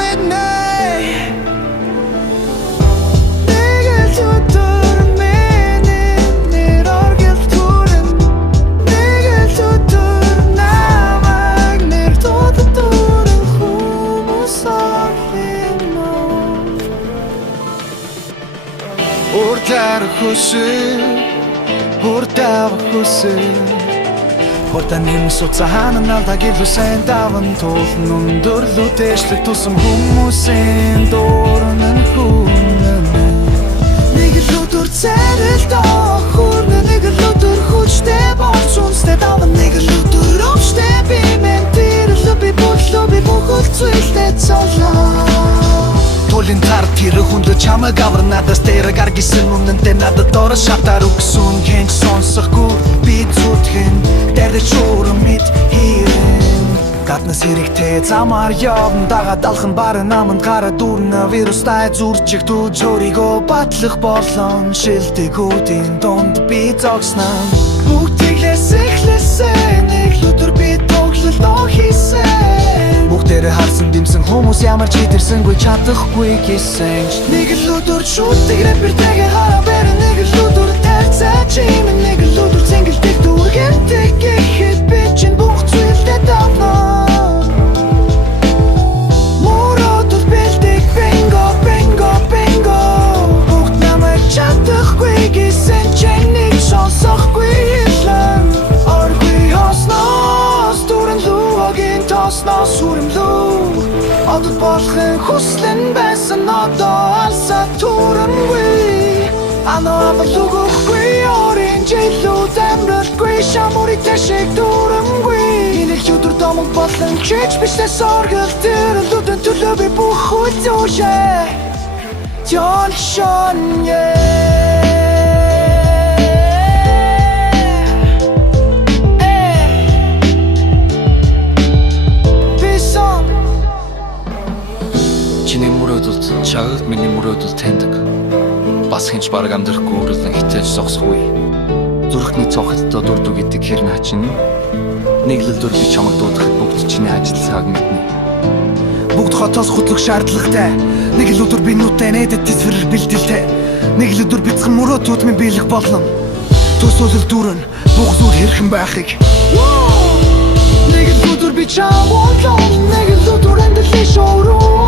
midnight. 내게 두드린 매는 내 얼굴 두른 내게 두드린 나만 내 두드린 후무살린 너 Urtar хүсэл Хурдан нэмсуцаа хаана навдаг илүүсэн даван тулн өндөрлүү дэшлэг тусан хүмүүсийн дуурнан хүнэн Нэг л өдөр царилт охурн нэг л өдөр хүчтэй болж үнстэй даван нэг л өдөр өвчтэй би мен тэрлүү би бүрлүү би бүхэл зүйлтэй цолоо Тулин тар тэр хүнлө чамаг авар надаас дээр гаргисэн үнэнтэй надад дор шатар өгсөн хэнч сонсохгүй би зүтгэн дэрдэ чуурын мэд хийрэн гаднаас хэрэгтэй замаар явна дагаад алхан барын наманд гараа дүүрнэ вирустай зүрчих дүү өөрийгөө батлах болон шилдэгүүдийн дунд би зогсноо бүгдиглээс эхлэсэн нэг л өдөр би тоглолтоо хийсэн Бүгдээрээ харсан дэмсэн хүмүүс ямар ч хитэрсэнгүй чадахгүй гэсэн Нэг л өдөр шүтдэг рэпертэйгээ хараа бэрэн нэг л өдөр тарцаа чимэн нэг л өдөр цэнгэлдэг дүүргэнтэй гэхэд би чинь бүх зүйлдээ давно Моротор бэлдэг бинго бинго бинго Бүгд намайг чадахгүй гэсэн чинь нэг сонсохгүй илэн Оргүй хоснос дүүрэн луагийн тоснос сүрэмлүү Одод болохын хүслэн байсан одоо алсаа түрэмгүй Ано авалугүйхгүй орын жилүүд амралтгүй шамурыг тэшиг түрэмгүй Инэл өдөр домог болон чич бичтэй соргил тэрэлүүдэн төлөө би бүх үлдүүшээ Тён шон Чиний мөрөөдөлд чагд миний мөрөөдөл таньдаг Бас хинч бараг амьдрахгүй үрэлэн хитэж зогсохгүй Зүрхний цохилтоо дурдуу гэдэг хэрнээ чинь Нэг л өдөр би чамайг дуудахад бүгд чиний ажил цаг мэднэ Бүгд хотоос хөдлөх шаардлагатай Нэг л өдөр би нүдэн эдэд тисвэрэр бэлдэлтэй Нэг л өдөр бяцхан мөрөөдүүд минь биелэх болно Төсөөлөл дүүрэн бүх зүйл хэрхэн байхыг Нэг л өдөр би чам болон Нэг л өдөр амьдралын шоуруу